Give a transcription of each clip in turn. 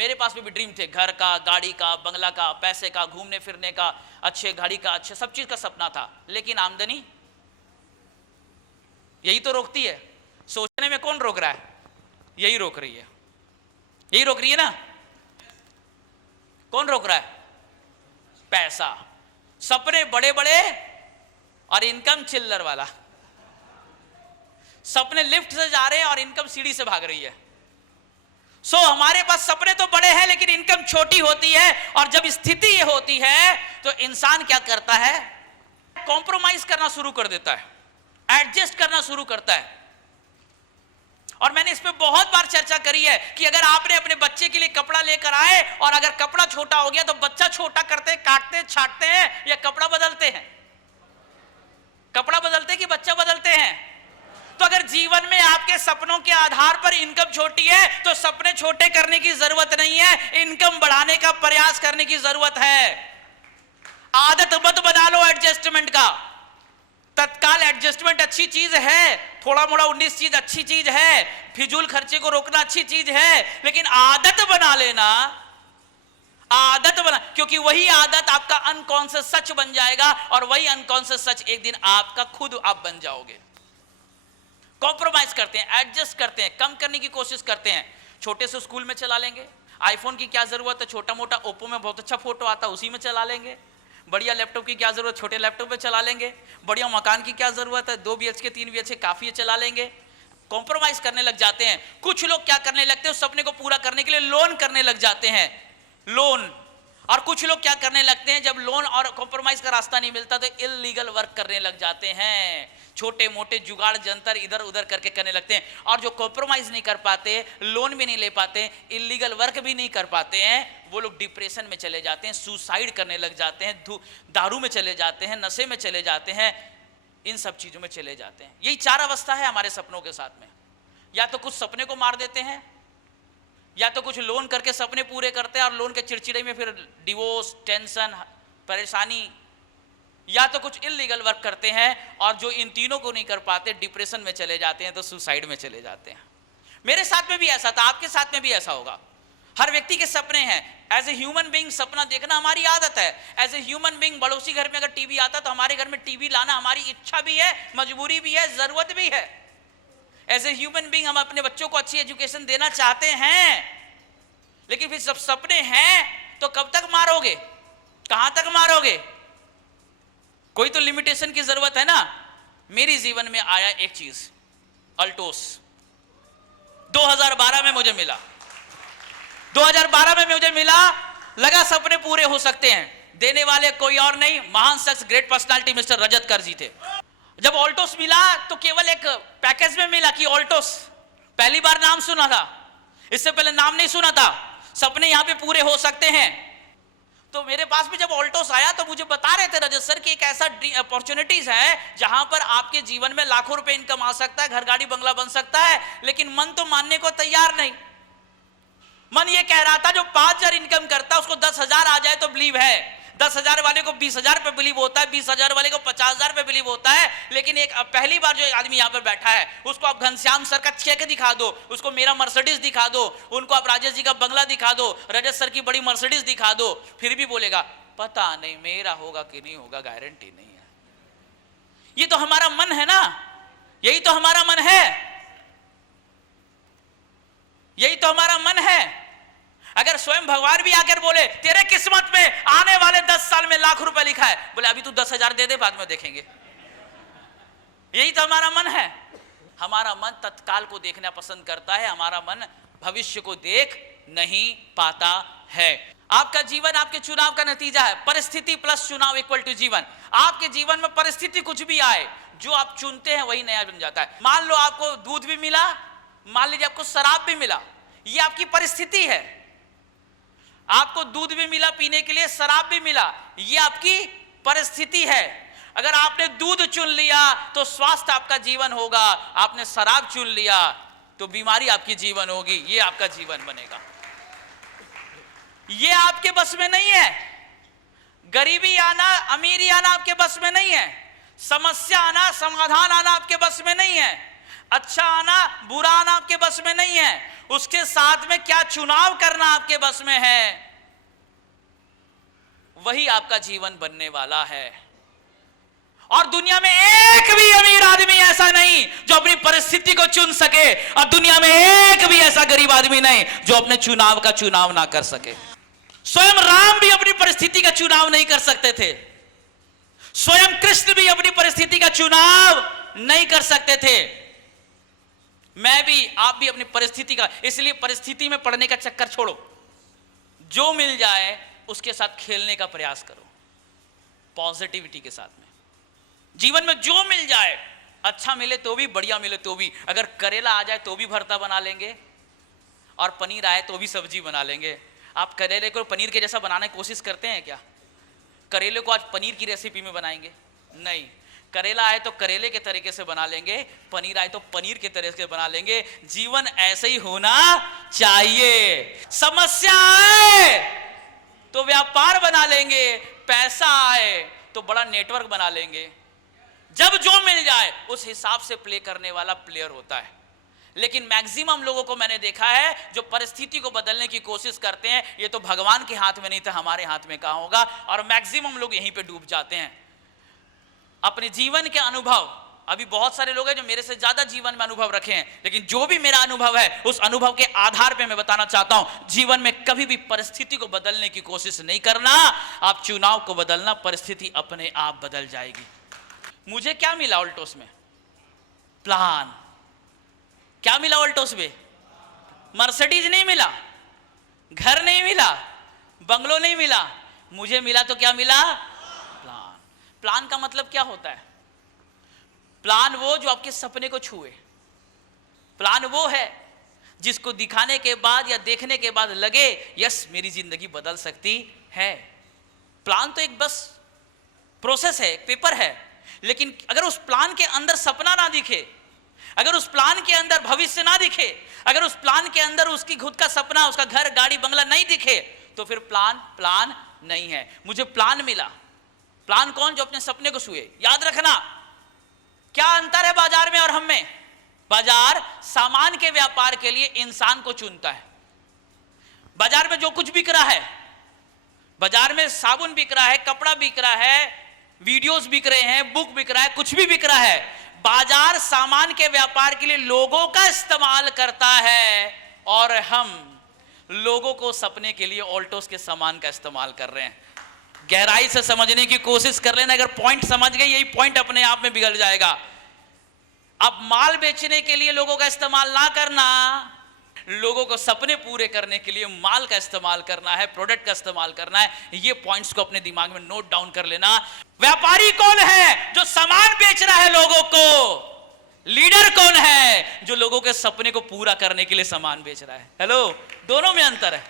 मेरे पास भी ड्रीम थे, घर का, गाड़ी का, बंगला का, पैसे का, घूमने फिरने का, अच्छे गाड़ी का, अच्छे सब चीज का सपना था। लेकिन आमदनी यही तो रोकती है। सोचने में कौन रोक रहा है? यही रोक रही है, यही रोक रही है ना। कौन रोक रहा है? पैसा। सपने बड़े बड़े और इनकम चिल्लर वाला। सपने लिफ्ट से जा रहे हैं और इनकम सीढ़ी से भाग रही है। सो हमारे पास सपने तो बड़े हैं लेकिन इनकम छोटी होती है। और जब स्थिति ये होती है तो इंसान क्या करता है? कॉम्प्रोमाइज करना शुरू कर देता है, एडजस्ट करना शुरू करता है। और मैंने इस पे बहुत बार चर्चा करी है कि अगर आपने अपने बच्चे के लिए कपड़ा लेकर आए और अगर कपड़ा छोटा हो गया तो बच्चा छोटा करते, काटते, छाटते हैं या कपड़ा बदलते हैं? कपड़ा बदलते कि बच्चा बदलते हैं? तो अगर जीवन में आपके सपनों के आधार पर इनकम छोटी है तो सपने छोटे करने की जरूरत नहीं है, इनकम बढ़ाने का प्रयास करने की जरूरत है। आदत मत बना लो एडजस्टमेंट का। तत्काल एडजस्टमेंट अच्छी चीज है, थोड़ा मोड़ा 19 चीज अच्छी चीज है, फिजूल खर्चे को रोकना अच्छी चीज है, लेकिन आदत बना लेना, आदत बना, क्योंकि वही आदत आपका अनकॉन्शियस सच बन जाएगा और वही अनकॉन्शियस सच एक दिन आपका खुद आप बन जाओगे। कॉम्प्रोमाइज करते हैं, एडजस्ट करते हैं, कम करने की कोशिश करते हैं। छोटे से स्कूल में चला लेंगे, आईफोन की क्या जरूरत है, छोटा मोटा ओप्पो में बहुत अच्छा फोटो आता है उसी में चला लेंगे। बढ़िया लैपटॉप की क्या जरूरत, छोटे लैपटॉप पे चला लेंगे। बढ़िया मकान की क्या जरूरत है, 2 BHK 3 BHK काफी है, चला लेंगे। कॉम्प्रोमाइज करने लग जाते हैं। कुछ लोग क्या करने लगते हैं, उस सपने को पूरा करने के लिए लोन करने लग जाते हैं, लोन। और कुछ लोग क्या करने लगते हैं, जब लोन और कॉम्प्रोमाइज का रास्ता नहीं मिलता तो इल्लीगल वर्क करने लग जाते हैं, छोटे मोटे जुगाड़ जंतर इधर उधर करके करने लगते हैं। और जो कॉम्प्रोमाइज नहीं कर पाते, लोन भी नहीं ले पाते, इल्लीगल वर्क भी नहीं कर पाते हैं, वो लोग डिप्रेशन में चले जाते हैं, सुसाइड करने लग जाते हैं, दारू में चले जाते हैं, नशे में चले जाते हैं, इन सब चीजों में चले जाते हैं। यही 4 अवस्था है हमारे सपनों के साथ में। या तो कुछ सपने को मार देते हैं, या तो कुछ लोन करके सपने पूरे करते हैं और लोन के चिड़चिड़े में फिर डिवोर्स, टेंशन, परेशानी, या तो कुछ इल्लीगल वर्क करते हैं और जो इन तीनों को नहीं कर पाते डिप्रेशन में चले जाते हैं, तो सुसाइड में चले जाते हैं। मेरे साथ में भी ऐसा था, आपके साथ में भी ऐसा होगा। हर व्यक्ति के सपने हैं। एज ए ह्यूमन बीइंग सपना देखना हमारी आदत है। एज ए ह्यूमन बीइंग पड़ोसी घर में अगर टीवी आता तो हमारे घर में टीवी लाना हमारी इच्छा भी है, मजबूरी भी है, जरूरत भी है। एज ए ह्यूमन बीइंग हम अपने बच्चों को अच्छी एजुकेशन देना चाहते हैं, लेकिन फिर सब सपने हैं तो कब तक मारोगे, कहां तक मारोगे? कोई तो लिमिटेशन की जरूरत है ना। मेरी जीवन में आया एक चीज, अल्टोस, 2012 में मुझे मिला। 2012 में मुझे मिला, लगा सपने पूरे हो सकते हैं। देने वाले कोई और नहीं, महान शख्स, ग्रेट पर्सनालिटी मिस्टर रजत कर जी थे। जब ऑल्टोस मिला तो केवल एक पैकेज में मिला कि ऑल्टोस, पहली बार नाम सुना था, इससे पहले नाम नहीं सुना था। सपने यहां पे पूरे हो सकते हैं। तो मेरे पास भी जब ऑल्टोस आया तो मुझे बता रहे थे रजत सर कि एक ऐसा अपॉर्चुनिटीज है जहां पर आपके जीवन में लाखों रुपए इनकम आ सकता है, घर गाड़ी बंगला बन सकता है, लेकिन मन तो मानने को तैयार नहीं। मन ये कह रहा था जो 5,000 इनकम करता है उसको 10,000 आ जाए तो बिलीव है, 10,000 वाले को 20,000 पे बिलीव होता है, 20,000 वाले को 50,000 पे बिलीव होता है। लेकिन एक पहली बार जो आदमी यहाँ पर बैठा है उसको आप घनश्याम सर का चेक दिखा दो, उसको मेरा मर्सिडीज दिखा दो, उनको आप राजेश जी का बंगला दिखा दो, रजत सर की बड़ी मर्सिडीज दिखा दो, फिर भी बोलेगा पता नहीं मेरा होगा कि नहीं होगा, गारंटी नहीं है। ये तो हमारा मन है ना, यही तो हमारा मन है, यही तो हमारा मन है। अगर स्वयं भगवान भी आकर बोले तेरे किस्मत में आने वाले 10 साल में लाख रुपए लिखा है, बोले अभी तू 10,000 दे दे, बाद में देखेंगे। यही तो हमारा मन है। हमारा मन तत्काल को देखना पसंद करता है, हमारा मन भविष्य को देख नहीं पाता है। आपका जीवन आपके चुनाव का नतीजा है। परिस्थिति प्लस चुनाव इक्वल टू जीवन। आपके जीवन में परिस्थिति कुछ भी आए, जो आप चुनते हैं वही नया बन जाता है। मान लो आपको दूध भी मिला, मान लीजिए आपको शराब भी मिला, ये आपकी परिस्थिति है। आपको दूध भी मिला पीने के लिए, शराब भी मिला, ये आपकी परिस्थिति है। अगर आपने दूध चुन लिया तो स्वास्थ्य आपका जीवन होगा, आपने शराब चुन लिया तो बीमारी आपकी जीवन होगी, ये आपका जीवन बनेगा। ये आपके बस में नहीं है। गरीबी आना, अमीरी आना आपके बस में नहीं है। समस्या आना, समाधान आना आपके बस में नहीं है। अच्छा आना, बुरा आना आपके बस में नहीं है। उसके साथ में क्या चुनाव करना आपके बस में है, वही आपका जीवन बनने वाला है। और दुनिया में एक भी अमीर आदमी ऐसा नहीं जो अपनी परिस्थिति को चुन सके, और दुनिया में एक भी ऐसा गरीब आदमी नहीं जो अपने चुनाव का चुनाव ना कर सके। स्वयं राम भी अपनी परिस्थिति का चुनाव नहीं कर सकते थे, स्वयं कृष्ण भी अपनी परिस्थिति का चुनाव नहीं कर सकते थे। मैं भी, आप भी अपनी परिस्थिति का, इसलिए परिस्थिति में पड़ने का चक्कर छोड़ो, जो मिल जाए उसके साथ खेलने का प्रयास करो, पॉजिटिविटी के साथ में। जीवन में जो मिल जाए, अच्छा मिले तो भी, बढ़िया मिले तो भी। अगर करेला आ जाए तो भी भरता बना लेंगे, और पनीर आए तो भी सब्जी बना लेंगे। आप करेले को पनीर के जैसा बनाने की कोशिश करते हैं क्या? करेले को आज पनीर की रेसिपी में बनाएंगे? नहीं। करेला आए तो करेले के तरीके से बना लेंगे, पनीर आए तो पनीर के तरीके से बना लेंगे। जीवन ऐसे ही होना चाहिए। समस्या आए तो व्यापार बना लेंगे, पैसा आए तो बड़ा नेटवर्क बना लेंगे। जब जो मिल जाए उस हिसाब से प्ले करने वाला प्लेयर होता है। लेकिन मैक्सिमम लोगों को मैंने देखा है जो परिस्थिति को बदलने की कोशिश करते हैं, ये तो भगवान के हाथ में नहीं था, हमारे हाथ में कहां होगा, और मैक्सिमम लोग यहीं पे डूब जाते हैं। अपने जीवन के अनुभव, अभी बहुत सारे लोग हैं जो मेरे से ज्यादा जीवन में अनुभव रखे हैं, लेकिन जो भी मेरा अनुभव है उस अनुभव के आधार पे मैं बताना चाहता हूं, जीवन में कभी भी परिस्थिति को बदलने की कोशिश नहीं करना। आप चुनाव को बदलना, परिस्थिति अपने आप बदल जाएगी। मुझे क्या मिला ऑल्टोस में? प्लान। क्या मिला ऑल्टोस में? मर्सिडीज नहीं मिला, घर नहीं मिला, बंगलो नहीं मिला, मुझे मिला तो क्या मिला? प्लान। प्लान का मतलब क्या होता है? प्लान वो जो आपके सपने को छुए। प्लान वो है जिसको दिखाने के बाद या देखने के बाद लगे यस मेरी जिंदगी बदल सकती है। प्लान तो एक बस प्रोसेस है, एक पेपर है, लेकिन अगर उस प्लान के अंदर सपना ना दिखे, अगर उस प्लान के अंदर भविष्य ना दिखे, अगर उस प्लान के अंदर उसकी खुद का सपना, उसका घर गाड़ी बंगला नहीं दिखे, तो फिर प्लान नहीं है। मुझे प्लान मिला। प्लान कौन? जो अपने सपने को छुए। याद रखना, क्या अंतर है बाजार में और हम में? बाजार सामान के व्यापार के लिए इंसान को चुनता है। बाजार में जो कुछ बिक रहा है, बाजार में साबुन बिक रहा है, कपड़ा बिक रहा है, वीडियोस बिक रहे हैं, बुक बिक रहा है, कुछ भी बिक रहा है, बाजार सामान के व्यापार के लिए लोगों का इस्तेमाल करता है, और हम लोगों को सपने के लिए ऑल्टोस के सामान का इस्तेमाल कर रहे हैं। गहराई से समझने की कोशिश कर लेना, अगर पॉइंट समझ गए, यही पॉइंट अपने आप में बिगड़ जाएगा। अब माल बेचने के लिए लोगों का इस्तेमाल ना करना, लोगों को सपने पूरे करने के लिए माल का इस्तेमाल करना है, प्रोडक्ट का इस्तेमाल करना है। ये पॉइंट्स को अपने दिमाग में नोट डाउन कर लेना। व्यापारी कौन है? जो सामान बेच रहा है लोगों को। लीडर कौन है? जो लोगों के सपने को पूरा करने के लिए सामान बेच रहा है। हेलो, दोनों में अंतर है,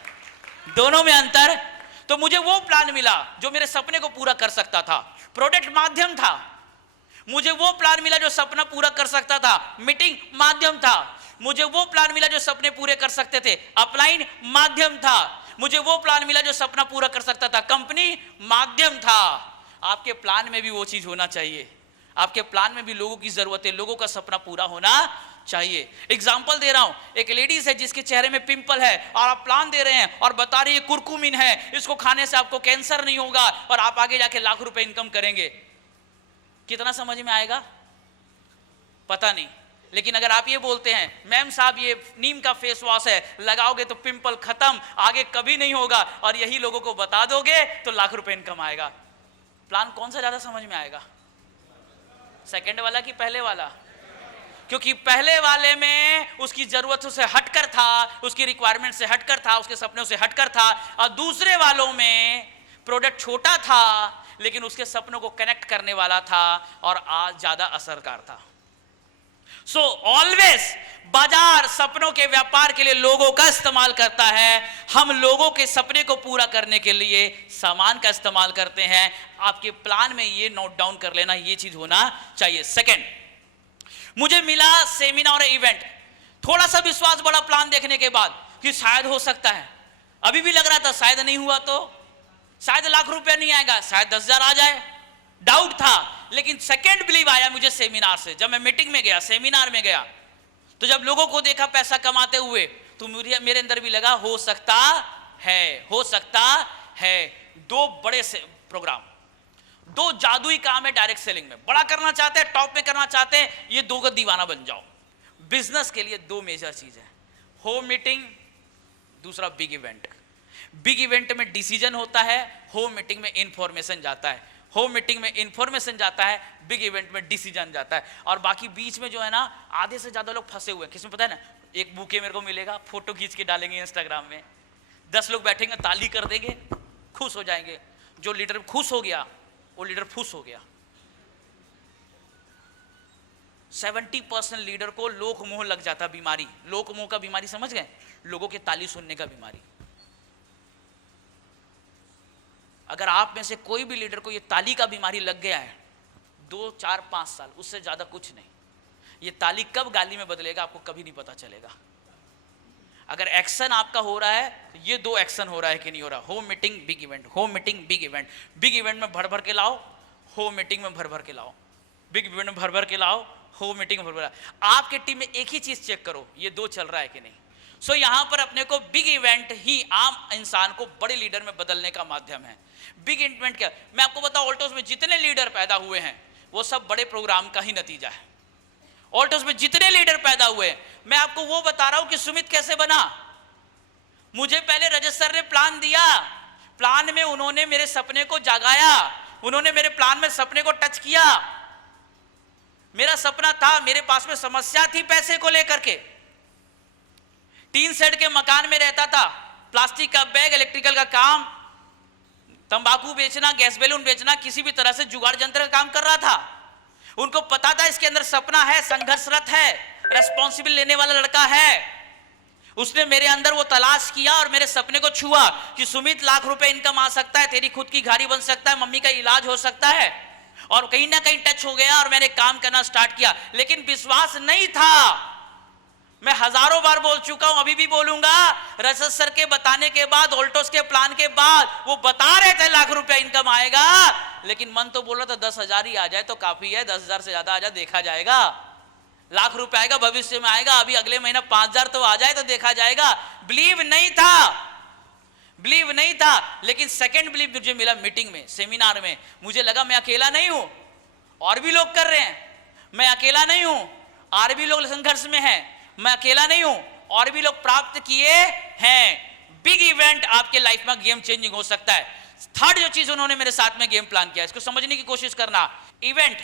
दोनों में अंतर। तो मुझे वो प्लान मिला जो मेरे सपने को पूरा कर सकता था। प्रोडक्ट माध्यम था। मुझे वो प्लान मिला जो सपना पूरा कर सकता था। मीटिंग माध्यम था। मुझे वो प्लान मिला जो सपने पूरे कर सकते थे। अपलाइन माध्यम था। मुझे वो प्लान मिला जो सपना पूरा कर सकता था। कंपनी माध्यम था। आपके प्लान में भी वो चीज होना चाहिए। आपके प्लान में भी लोगों की जरूरत है, लोगों का सपना पूरा होना चाहिए। एग्जाम्पल दे रहा हूं, एक लेडीज है जिसके चेहरे में पिंपल है, और आप प्लान दे रहे हैं और बता रही है कुरकुमिन है, इसको खाने से आपको कैंसर नहीं होगा, और आप आगे जाके लाख रुपए इनकम करेंगे। कितना समझ में आएगा पता नहीं। लेकिन अगर आप ये बोलते हैं मैम साहब ये नीम का फेस वॉश है, लगाओगे तो पिंपल खत्म, आगे कभी नहीं होगा, और यही लोगों को बता दोगे तो लाख रुपए इनकम आएगा। प्लान कौन सा ज्यादा समझ में आएगा? सेकंड वाला कि पहले वाला? क्योंकि पहले वाले में उसकी जरूरतों से हटकर था, उसकी रिक्वायरमेंट से हटकर था, उसके सपनों से हटकर था, और दूसरे वालों में प्रोडक्ट छोटा था लेकिन उसके सपनों को कनेक्ट करने वाला था और आज ज्यादा असरकार था। सो ऑलवेज बाजार सपनों के व्यापार के लिए लोगों का इस्तेमाल करता है। हम लोगों के सपने को पूरा करने के लिए सामान का इस्तेमाल करते हैं। आपके प्लान में ये नोट डाउन कर लेना, ये चीज होना चाहिए। सेकंड, मुझे मिला सेमिनार और इवेंट। थोड़ा सा विश्वास बड़ा प्लान देखने के बाद कि शायद हो सकता है। अभी भी लग रहा था शायद नहीं हुआ तो, शायद लाख रुपया नहीं आएगा, शायद 10,000 आ जाए, डाउट था। लेकिन सेकंड बिलीव आया मुझे सेमिनार से। जब मैं मीटिंग में गया, सेमिनार में गया, तो जब लोगों को देखा पैसा कमाते हुए, तो मेरे अंदर भी लगा हो सकता है। दो बड़े से प्रोग्राम, दो जादुई काम है डायरेक्ट सेलिंग में। बड़ा करना चाहते हैं, टॉप में करना चाहते हैं, ये दो का दीवाना बन जाओ। बिजनेस के लिए दो मेजर चीज है, होम मीटिंग, दूसरा बिग इवेंट। बिग इवेंट में डिसीजन होता है, होम मीटिंग में इंफॉर्मेशन जाता है। होम मीटिंग में इंफॉर्मेशन जाता है, बिग इवेंट में डिसीजन जाता है। और बाकी बीच में जो है ना, आधे से ज्यादा लोग फंसे हुए हैं। किसमें पता है ना, एक बुके मेरे को मिलेगा, फोटो खींच के डालेंगे इंस्टाग्राम में, 10 लोग बैठेंगे, ताली कर देंगे, खुश हो जाएंगे। जो लीडर खुश हो गया वो लीडर खुश हो गया। 70% लीडर को लोक मोह लग जाता, बीमारी। लोक मोह का बीमारी समझ गए, लोगों के ताली सुनने का बीमारी। अगर आप में से कोई भी लीडर को ये ताली का बीमारी लग गया है, 2, 4, 5 साल, उससे ज्यादा कुछ नहीं। ये ताली कब गाली में बदलेगा आपको कभी नहीं पता चलेगा। अगर एक्शन आपका हो रहा है तो ये दो एक्शन हो रहा है कि नहीं हो रहा, home meeting big event, home meeting big event. Big event में भर भर के लाओ, होम मीटिंग में भर भर के लाओ। बिग इवेंट में भर भर के लाओ, होम मीटिंग में भर भर। आपके टीम में एक ही चीज चेक करो, ये दो चल रहा है कि नहीं। सो यहां पर अपने को बिग इवेंट ही आम इंसान को बड़े लीडर में बदलने का माध्यम है। बिग इवेंट क्या, मैं आपको बताऊं, ऑल्टोस में जितने लीडर पैदा हुए हैं वो सब बड़े प्रोग्राम का ही नतीजा है। ऑल्टोस में जितने लीडर पैदा हुए, मैं आपको वो बता रहा हूं कि सुमित कैसे बना। मुझे पहले रजत सर ने प्लान दिया, प्लान में उन्होंने मेरे सपने को जगाया, उन्होंने मेरे प्लान में सपने को टच किया। मेरा सपना था, मेरे पास में समस्या थी पैसे को लेकर के। 3 सेट के मकान में रहता था, प्लास्टिक का बैग, इलेक्ट्रिकल का काम, तंबाकू बेचना, गैस बैलून बेचना, किसी भी तरह से जुगाड़ यंत्र का काम कर रहा था। उनको पता था इसके अंदर सपना है, संघर्षरत है, रेस्पॉन्सिबल लेने वाला लड़का है। उसने मेरे अंदर वो तलाश किया और मेरे सपने को छुआ कि सुमित लाख रुपए इनकम आ सकता है, तेरी खुद की गाड़ी बन सकता है, मम्मी का इलाज हो सकता है। और कहीं ना कहीं टच हो गया और मैंने काम करना स्टार्ट किया। लेकिन विश्वास नहीं था। मैं हजारों बार बोल चुका हूं, अभी भी बोलूंगा। रजत सर के बताने के बाद, ऑल्टोस के प्लान के बाद, वो बता रहे थे लाख रुपया इनकम आएगा, लेकिन मन तो बोल रहा था 10,000 ही आ जाए तो काफी है, 10,000 से ज्यादा आ जाए देखा जाएगा। लाख रुपए आएगा भविष्य में आएगा, अभी अगले महीना 5,000 तो आ जाए तो देखा जाएगा। बिलीव नहीं था। लेकिन सेकंड बिलीव मुझे मिला मीटिंग में, सेमिनार में। मुझे लगा मैं अकेला नहीं हूं, और भी लोग कर रहे हैं। मैं अकेला नहीं हूं, और भी लोग संघर्ष में हैं। मैं अकेला नहीं हूं, और भी लोग प्राप्त किए हैं। बिग इवेंट आपके लाइफ में गेम चेंजिंग हो सकता है। थर्ड जो चीज उन्होंने मेरे साथ में गेम प्लान किया, इसको समझने की कोशिश करना। इवेंट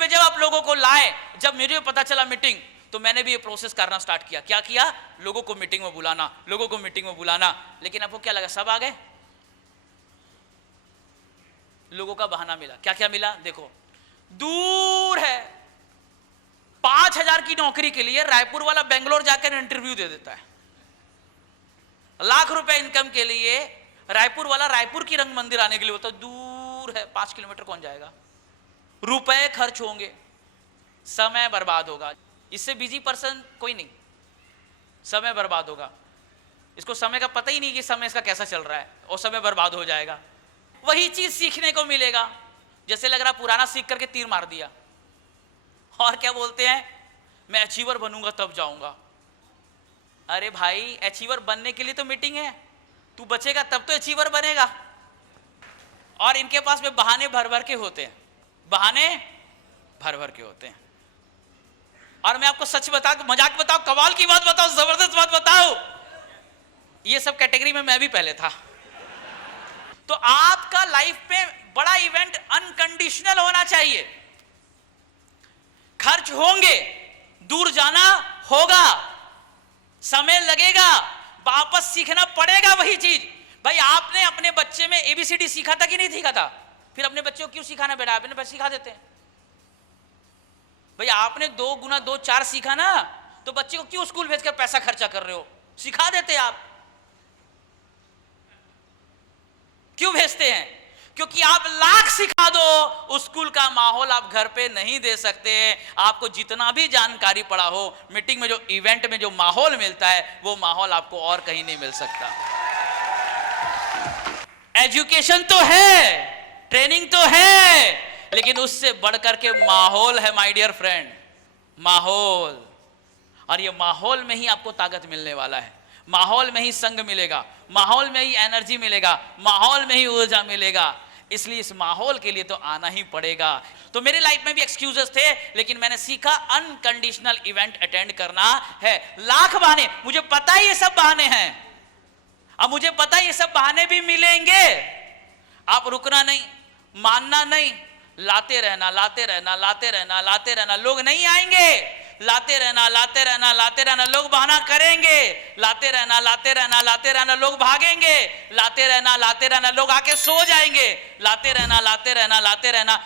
में जब आप लोगों को लाए, जब मुझे पता चला मीटिंग, तो मैंने भी ये प्रोसेस करना स्टार्ट किया। क्या किया? लोगों को मीटिंग में बुलाना, लोगों को मीटिंग में बुलाना। लेकिन आपको क्या लगा, सब आ गए? लोगों का बहाना मिला। क्या क्या मिला? देखो, दूर है, 5,000 की नौकरी के लिए रायपुर वाला बेंगलोर जाकर इंटरव्यू दे देता है। लाख रुपए इनकम के लिए रायपुर वाला रायपुर की रंग मंदिर आने के लिए होता, दूर है, 5 किलोमीटर कौन जाएगा? रुपए खर्च होंगे, समय बर्बाद होगा। इससे बिजी पर्सन कोई नहीं, समय बर्बाद होगा। इसको समय का पता ही नहीं कि समय इसका कैसा चल रहा है, और समय बर्बाद हो जाएगा। वही चीज सीखने को मिलेगा, जैसे लग रहा पुराना सीख करके तीर मार दिया। और क्या बोलते हैं, मैं अचीवर बनूंगा तब जाऊंगा। अरे भाई, अचीवर बनने के लिए तो मीटिंग है, तू बचेगा तब तो अचीवर बनेगा। और इनके पास में बहाने भर भर के होते हैं, बहाने भर भर के होते हैं। और मैं आपको सच बताऊं, मजाक बताओ, कमाल की बात बताओ, जबरदस्त बात बताओ, ये सब कैटेगरी में मैं भी पहले था। तो आपका लाइफ में बड़ा इवेंट अनकंडीशनल होना चाहिए। खर्च होंगे, दूर जाना होगा, समय लगेगा, वापस सीखना पड़ेगा वही चीज। भाई, आपने अपने बच्चे में ABCD सीखा था कि नहीं सीखा था? फिर अपने बच्चे को क्यों सिखाना बेटा? अपने बच्चे सिखा देते हैं। भाई, आपने 2 गुना 2 4 सीखा ना, तो बच्चे को क्यों स्कूल भेजकर पैसा खर्चा कर रहे हो? सिखा देते आप। क्यों भेजते हैं? क्योंकि आप लाख सिखा दो, उस स्कूल का माहौल आप घर पे नहीं दे सकते। आपको जितना भी जानकारी पड़ा हो, मीटिंग में जो इवेंट में जो माहौल मिलता है, वो माहौल आपको और कहीं नहीं मिल सकता। एजुकेशन तो है, ट्रेनिंग तो है, लेकिन उससे बढ़कर के माहौल है माय डियर फ्रेंड, माहौल। और ये माहौल में ही आपको ताकत मिलने वाला है, माहौल में ही संग मिलेगा, माहौल में ही एनर्जी मिलेगा, माहौल में ही ऊर्जा मिलेगा। इसलिए इस माहौल के लिए तो आना ही पड़ेगा। तो मेरी लाइफ में भी एक्सक्यूजेस थे, लेकिन मैंने सीखा अनकंडीशनल इवेंट अटेंड करना है। लाख बहाने, मुझे पता है ये सब बहाने हैं, अब मुझे पता है ये सब बहाने भी मिलेंगे। आप रुकना नहीं, मानना नहीं, लाते रहना, लाते रहना, लाते रहना, लाते रहना। लोग नहीं आएंगे, लाते रहना, लाते रहना, लाते रहना। लोग बहाना करेंगे, लाते रहना, लाते रहना, लाते रहना। लोग भागेंगे, लाते रहना, लाते रहना। लोग आके सो जाएंगे, लाते रहना, लाते रहना, लाते रहना।